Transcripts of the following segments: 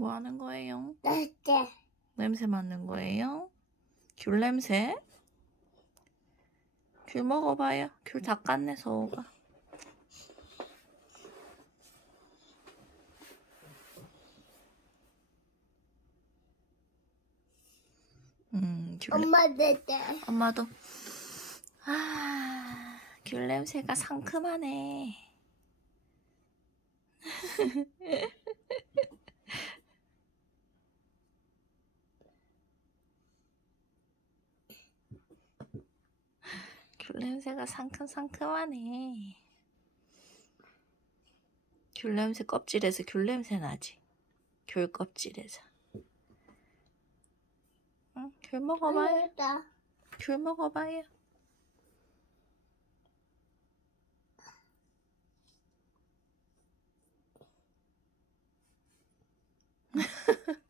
뭐 하는 거예요? 네. 냄새 맡는 거예요? 귤 냄새? 귤 먹어봐요. 귤다 깠네, 서호가. 음, 귤, 엄마 네. 엄마도 아, 귤 냄새가 상큼하네. 귤 냄새가 상큼상큼하네. 귤 냄새 껍질에서 귤 냄새 나지. 귤 껍질에서. 응, 귤 먹어봐요. 귤 먹어봐요.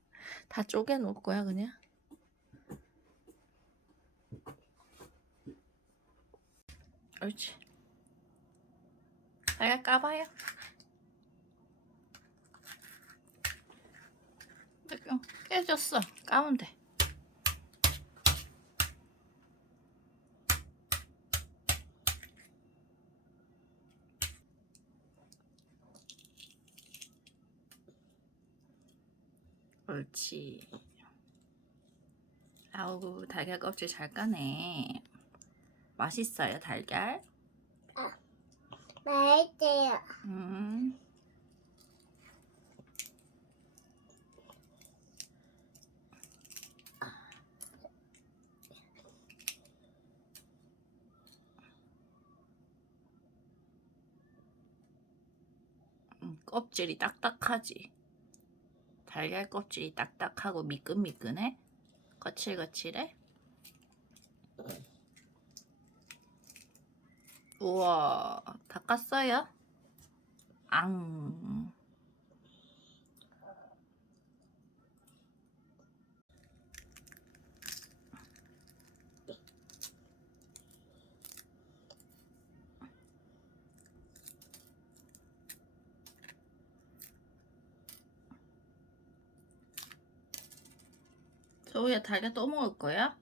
다 쪼개놓을 거야 그냥. 옳지. 내가 까봐요. 어, 깨졌어. 까면 돼. 옳지. 아우 달걀 껍질 잘 까네. 맛있어요 달걀? 맛있어요. 음. 음, 껍질이 딱딱하지. 달걀 껍질이 딱딱하고 미끈미끈해? 거칠거칠해? 우와, 다 깠어요? 앙. 소우야 달걀 또 먹을 거야?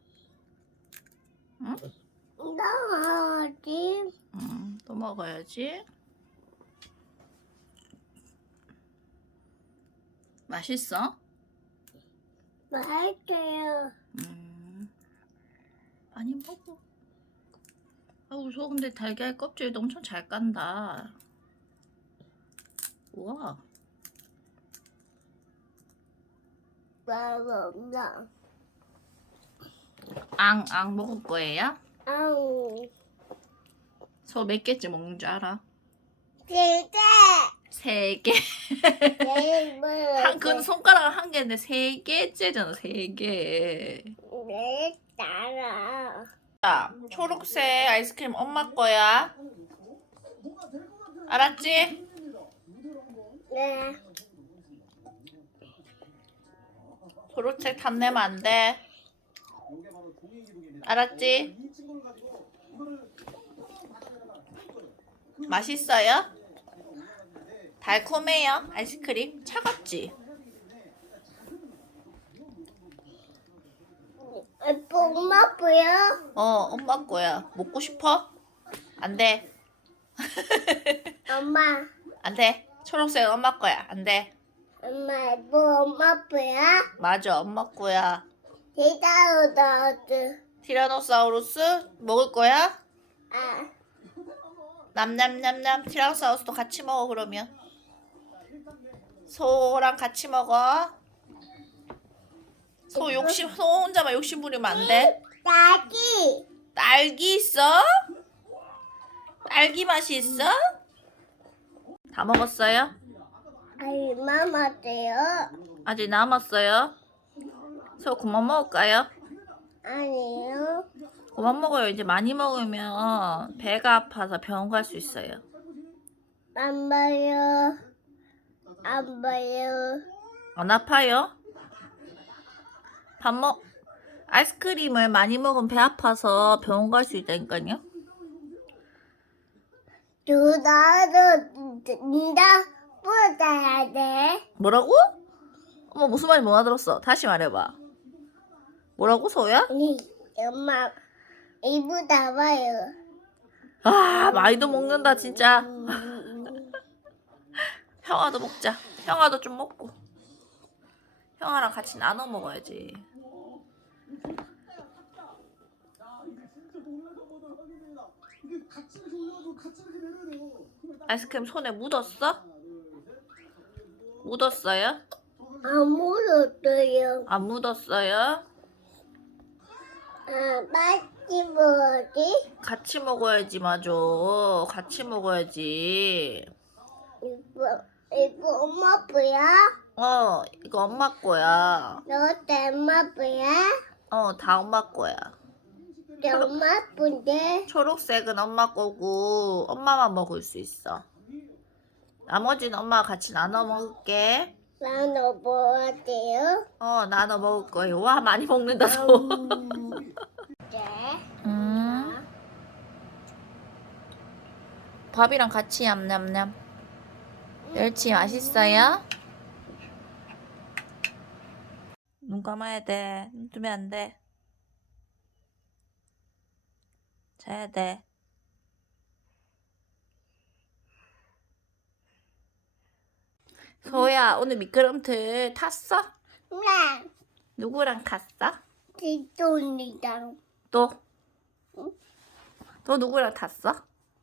나 어디? 응, 또 먹어야지. 맛있어? 맛있어요. 음, 많이 먹어. 아우, 소 근데 달걀 껍질도 엄청 잘 깐다. 우와, 맛없나? 앙, 앙 먹을 거예요? 아우. 소몇 개째 먹는 줄 알아? 진짜. 세 개. 내일 한, 그건 손가락 한 개인데 세 개째잖아, 세 개. 내일 따라. 자, 초록색 아이스크림 엄마 거야. 알았지? 네. 초록색 탐내면 안 돼. 알았지? 맛있어요? 달콤해요, 아이스크림. 차갑지? 엄마 보여? 어, 엄마 거야. 먹고 싶어? 안 돼. 엄마. 안 돼. 초록색 엄마 거야. 안 돼. 엄마 뭐 엄마 보여? 맞아, 엄마 거야. 나왔어. 티라노사우루스 먹을 거야? 아. 남남남남 티라노 사우루스도 같이 먹어 그러면 소랑 같이 먹어 소 욕심 소 혼자만 욕심 부리면 안돼 딸기. 딸기 있어? 딸기 맛이 있어? 다 먹었어요? 아니 마마세요. 아직 남았어요 소 그만 먹을까요? 아니요. 그만 먹어요 이제 많이 먹으면 배가 아파서 병원 갈 수 있어요 안 봐요. 안 봐요. 안 아파요? 밥 먹, 아이스크림을 많이 먹으면 배 아파서 병원 갈 수 있다니까요? 누나도 나 보다야 돼. 뭐라고? 어머 무슨 말인지 못 알아들었어. 다시 말해봐. 뭐라고 소야? 네, 엄마 이부 나와요. 아 많이도 먹는다 진짜. 형아도 먹자. 형아도 좀 먹고. 형아랑 같이 나눠 먹어야지. 아이스크림 손에 묻었어? 묻었어요? 아무것도요. 안 묻었어요? 아, 맛 이 뭐지? 같이 먹어야지 맞아. 같이 먹어야지. 이거 이거 엄마 뭐야? 어 이거 엄마 거야. 너 엄마 뭐야? 어 다 엄마 거야. 너 엄마 뭔데? 초록색은 엄마 거고 엄마만 먹을 수 있어. 나머지는 엄마가 같이 나눠 먹을게. 나너 뭐하세요? 어 나눠 먹을 거예요. 와 많이 먹는다 소. 네. 음. 밥이랑 같이 냠냠냠. 멸치 맛있어요? 눈 감아야 돼. 눈 뜨면 안 돼. 자야 돼. 소야, 오늘 미끄럼틀 탔어? 네. 누구랑 탔어? 기돈이다. 또? 또 누구랑 탔어?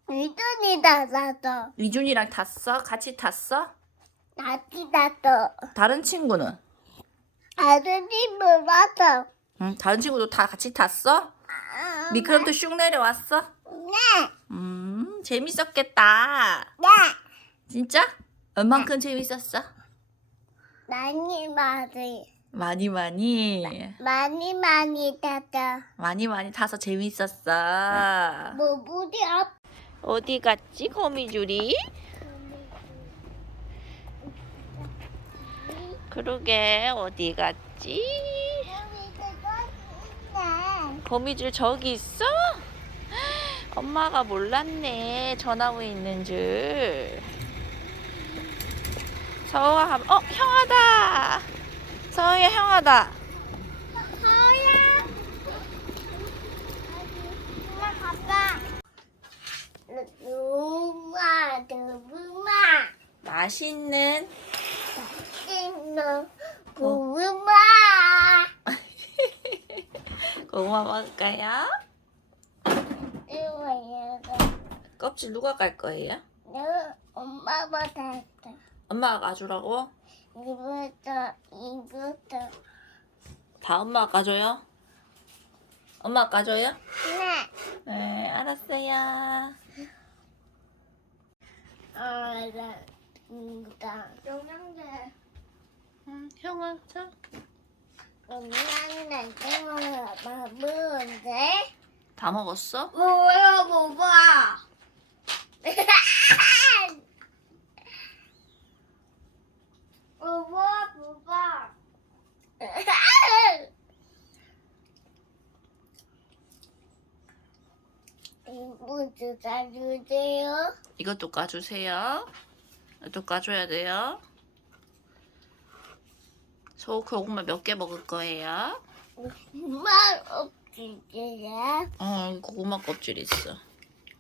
기돈이다 나도. 위준이랑 탔어? 같이 탔어? 나도 나도. 다른 친구는? 아들이 몰라서. 응, 다른 친구도 다 같이 탔어? 아, 미끄럼틀 슉 내려왔어? 네. 음, 재밌었겠다. 네. 진짜? 얼만큼 재밌었어? 많이 많이. 많이 많이. 많이 많이 탔다. 많이 많이 타서 재밌었어. 뭐 물이 앞. 어디 갔지, 거미줄이? 그러게, 어디 갔지? 거미줄 저기 있어? 엄마가 몰랐네. 전화 오에 있는 줄. 서우아, 한- 어, 형아다. 서우야, 형아다. 서야. 엄마 가봐. 누가 누구마 맛있는 신노 구마 고구마 먹을까요? 이거야. 껍질 누가 깔 거예요? 너 엄마보다 했다. 엄마가 까주라고? 이부터 이부터 다 엄마가 까줘요? 엄마가 까줘요? 네. 네, 알았어요. 알아. 응다. 영양제. 응, 형아, 자. 영양제 때문에 먹는데. 다 먹었어? 뭐야 뭐봐. 뭐봐 뭐봐. 이모도 사주세요. 이것도 까주세요. 이것도 까줘야 돼요. 소 고구마 몇개 먹을 거예요? 말 없지요. 어, 고구마 껍질 있어.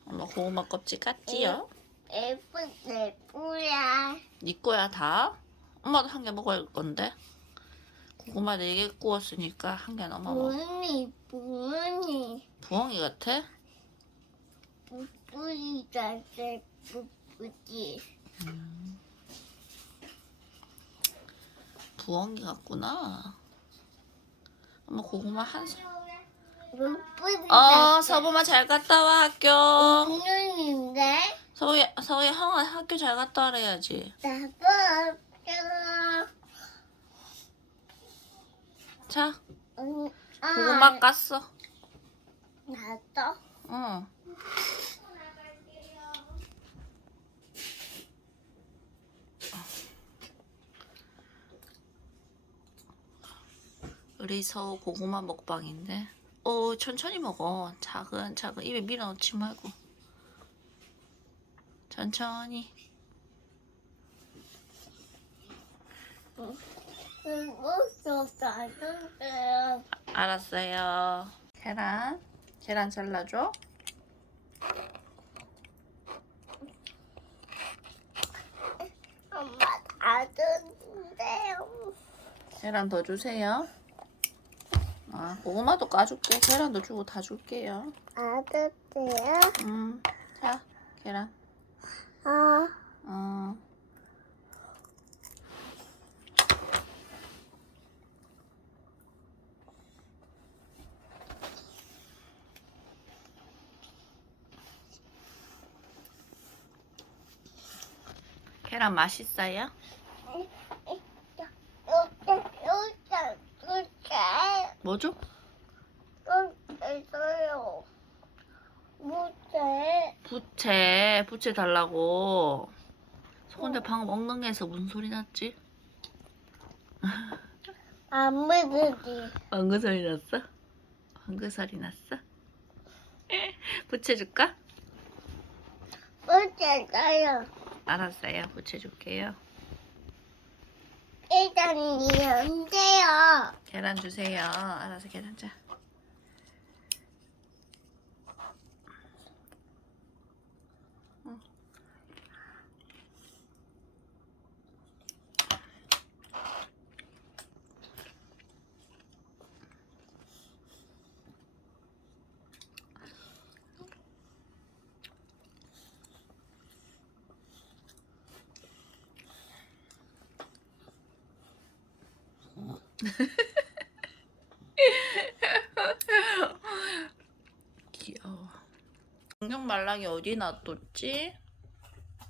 엄마 고구마 껍질 깠지요? 예쁜 예쁘야. 네 거야 다? 엄마도 한 개 먹을 건데. 고구마 네 개 구웠으니까 한 개는 엄마 먹어. 부은이 부은이 부엉이 같아? 뿌리 자세 뿌뿌 지. 부엉이 같구나. 엄마 고구마 한 살. 뿌리 어, 서보마 잘 갔다 와 학교. 오늘인데 서우야, 서우야 형아 학교 잘 갔다 와래야지. 나빠. 자, 응. 고구마 깠어. 나도. 응. 서우 고구마 먹방인데. 어, 천천히 먹어. 작은 작은 입에 밀어넣지 말고. 천천히. 이것도 다른데요. 알았어요. 계란. 계란 잘라줘. 엄마 다른데요. 계란 더 주세요. 아, 고구마도 까줄게. 계란도 주고 다 줄게요. 다른데요? 음, 자, 계란. 아, 어. 계란 맛있어요? 요새 요새 요새 뭐죠? 요새요. 요새 부채, 부채 달라고. 근데 방금 엉덩이에서 무슨 소리 났지? 안 먹으지. 방구 소리 났어? 방구 소리 났어? 부채 줄까? 요새요. 알았어요. 부채 줄게요. 일단 이런데요. 계란 주세요. 알아서 계란 자. 귀여워. 공룡 말랑이 어디 놔뒀지?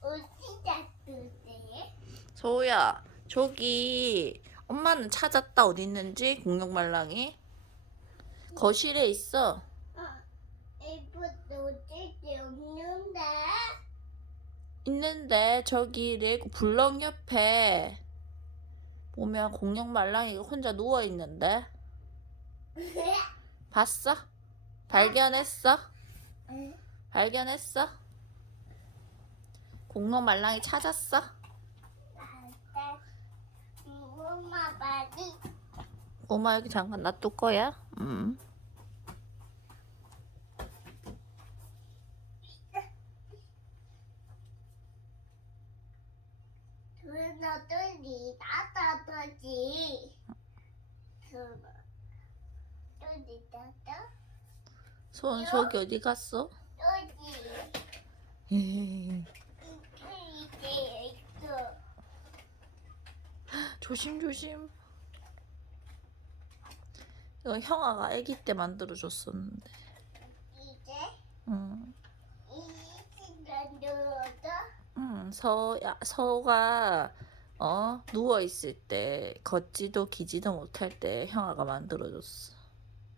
어디다 쓰세요? 소우야, 저기 엄마는 찾았다 어디 있는지 공룡 말랑이 거실에 있어. 있는데 저기 레고 블럭 옆에 보면 공룡 말랑이가 혼자 누워 있는데 봤어? 발견했어? 발견했어? 공룡 말랑이 찾았어? 엄마 여기 잠깐 놔둘 거야? 음. 따따떠지 둘러 둘이 따따 손 저기 어디 갔어? 둘이 이게 있어 조심 조심. 이거 형아가 아기 때 만들어 줬었는데. 이제 응. 이 시간 눌러서 응. 서 야, 서가 어 누워 있을 때 걷지도 기지도 못할 때 형아가 만들어 줬어.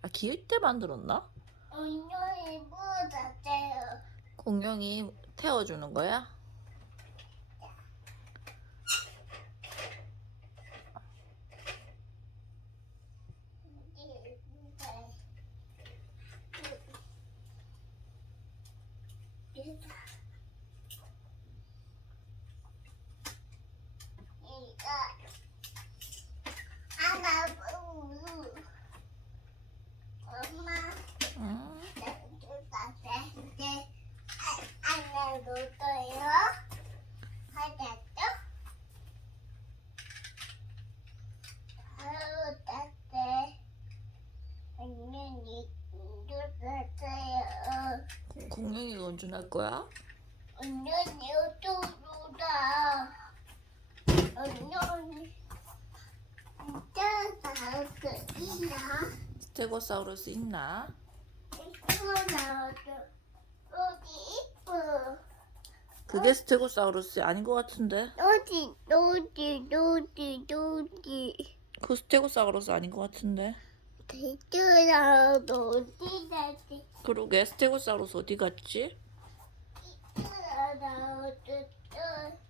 아 기을 때 만들었나? 운동이 묻었어요 공룡이 태워주는 거야? 이거 하나 보고 엄마 응. 이제 안에 놓을까요? 하자죠? 하루 따때 언니 눌렀어요. 공- 거야? 언니 오토로다. 언니 진짜 잘했어. 스테고사우루스 있나? 이거 나왔어. 어디 이뻐. 그게 스테고사우루스 아닌 것 같은데. 어디 어디 어디 어디 그 스테고사우루스 아닌 것 같은데. 대주라 어디 다지 그러게 스테고사우루스 어디 갔지? about the door.